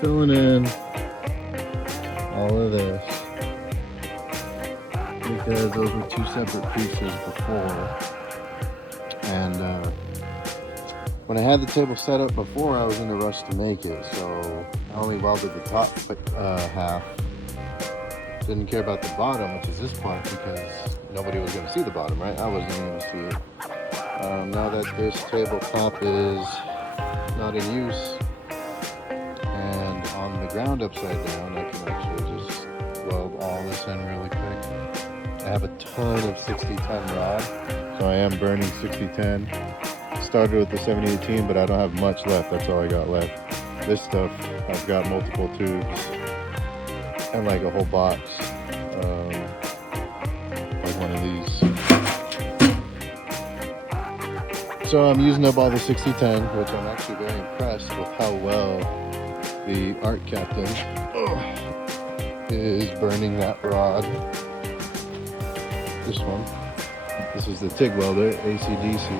filling in all of this because those were two separate pieces before, and when I had the table set up before, I was in a rush to make it, so I only welded the top half. Didn't care about the bottom, which is this part, because nobody was going to see the bottom, right? I wasn't going to see it. Now that this tabletop is not in use and on the ground upside down, I can actually just weld all this in really quick. I have a ton of 6010 rod, so I am burning 6010. Started with the 7018, but I don't have much left. That's all I got left. This stuff, I've got multiple tubes and like a whole box, like one of these. So I'm using up all the 6010, which I'm actually very impressed with how well the Arccaptain is burning that rod. This one. This is the TIG welder, AC/DC.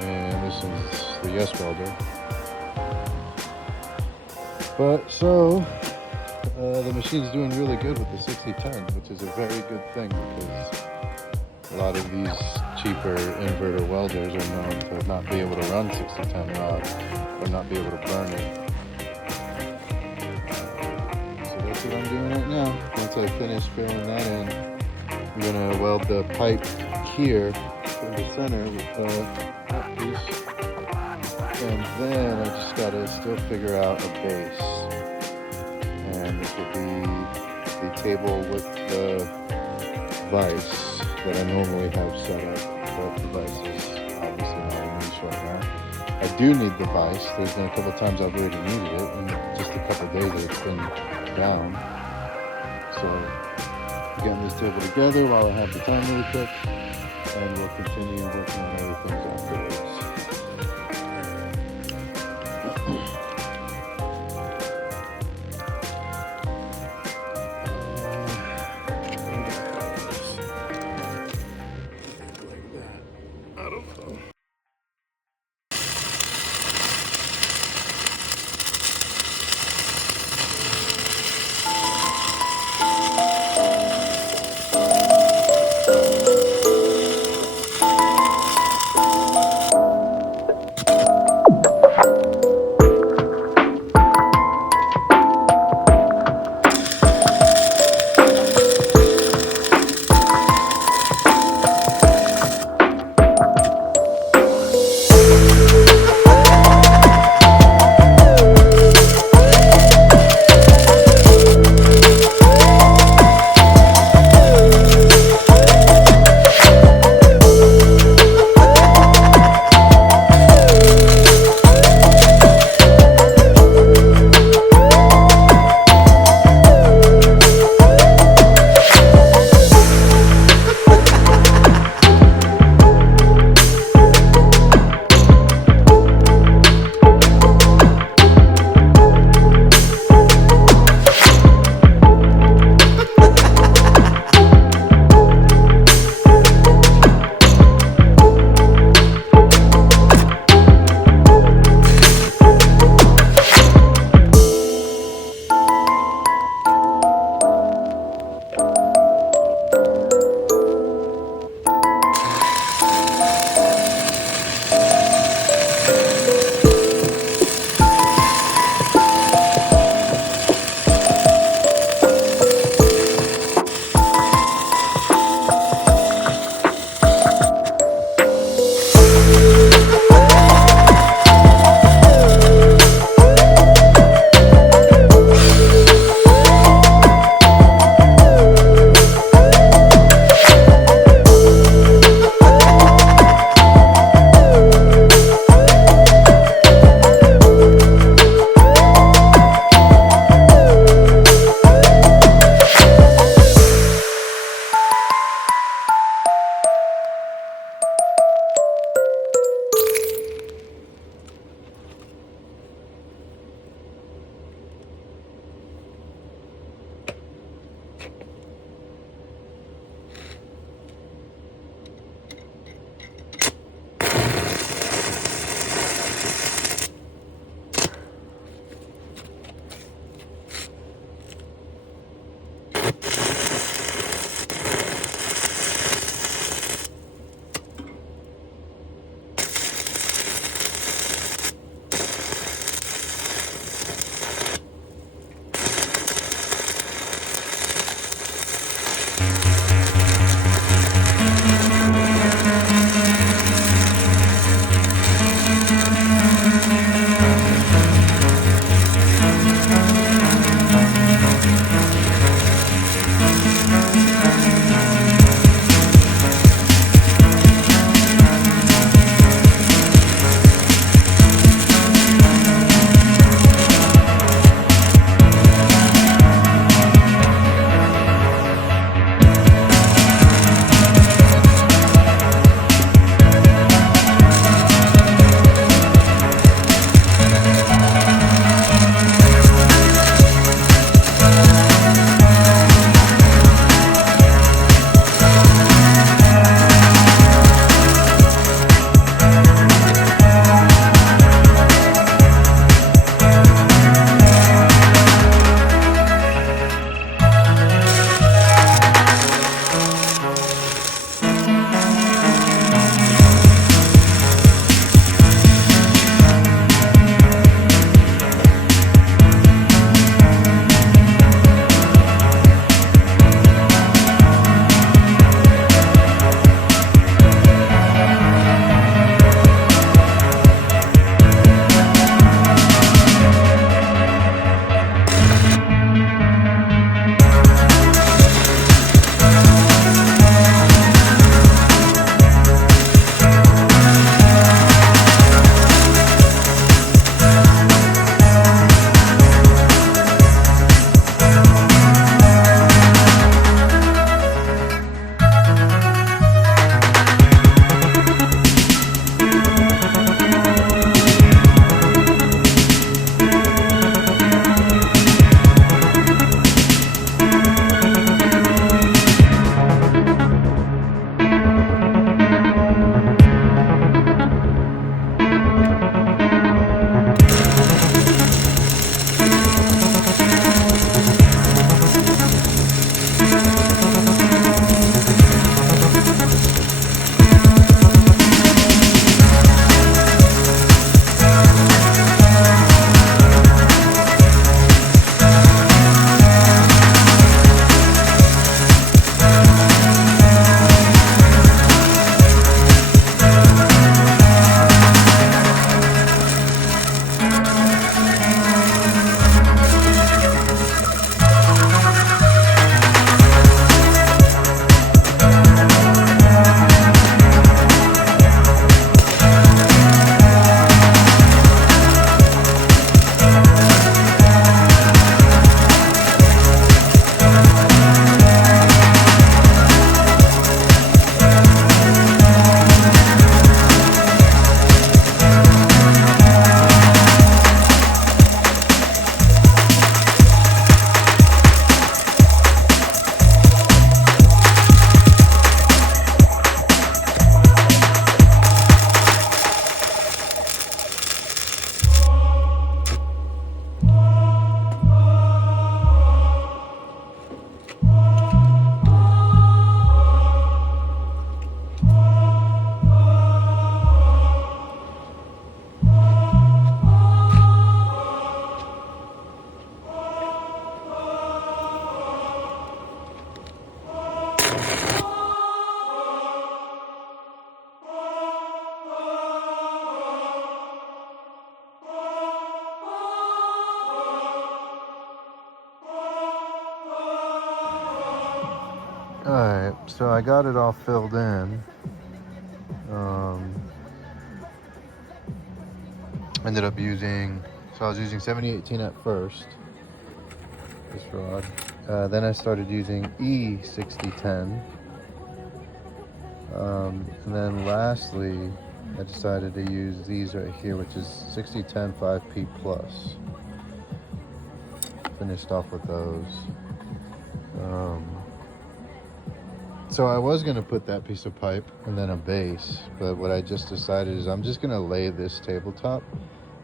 And this is the yes welder. But so, the machine's doing really good with the 6010, which is a very good thing because a lot of these cheaper inverter welders are known to not be able to run 6010 rod or not be able to burn it. So that's what I'm doing right now. Once I finish filling that in, I'm gonna weld the pipe here in the center with that piece. And then I just gotta still figure out a base. And this will be the table with the vise that I normally have set up, but the vise is obviously not in use right now. I do need the vise. There's been a couple of times I've already needed it, and just a couple of days that it's been down. So getting this table together while I have the time really quick, and we'll continue working on other things afterwards. Alright, so I got it all filled in. Ended up using, so I was using 7018 at first, this rod. Then I started using E6010. And then lastly, I decided to use these right here, which is 6010 5P plus. Finished off with those. So I was gonna put that piece of pipe and then a base, but what I just decided is I'm just gonna lay this tabletop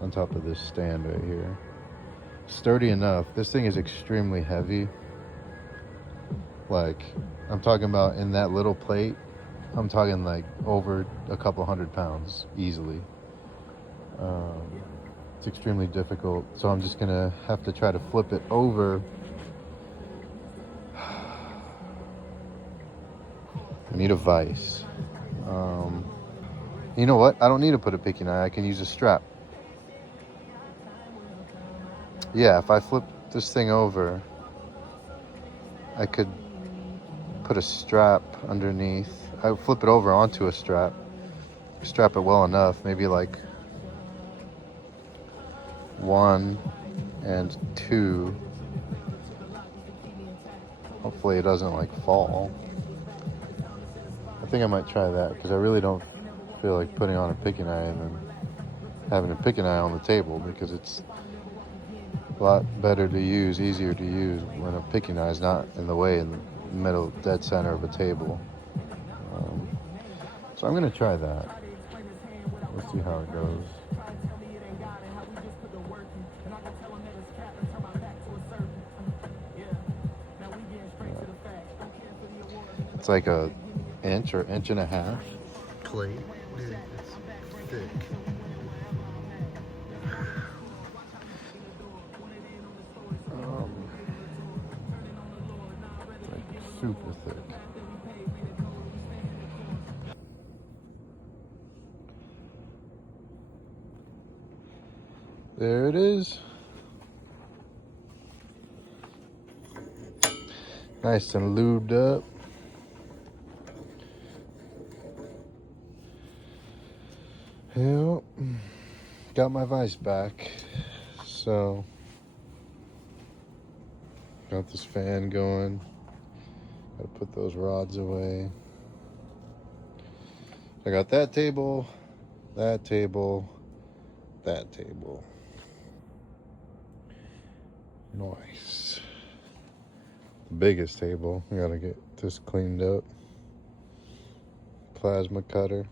on top of this stand right here. Sturdy enough. This thing is extremely heavy. Like, I'm talking about in that little plate, I'm talking like over a couple 100 pounds easily. It's extremely difficult, so I'm just gonna have to try to flip it over. I need a vise. You know what? I don't need to put a picking eye. I can use a strap. Yeah, if I flip this thing over, I could put a strap underneath. I would flip it over onto a strap. Strap it well enough, maybe like 1 and 2. Hopefully it doesn't like fall. I think I might try that because I really don't feel like putting on a picking eye and then having a picking eye on the table, because it's a lot better to use, easier to use when a picking eye is not in the way in the middle, dead center of a table. So I'm gonna try that. Let's see how it goes. It's like a inch or inch and a half plate. Dude, it's thick. Like super thick. There it is. Nice and lubed up. Yep. Got my vise back. So, got this fan going. Gotta put those rods away. I got that table, that table, that table. Nice. The biggest table. I gotta get this cleaned up. Plasma cutter.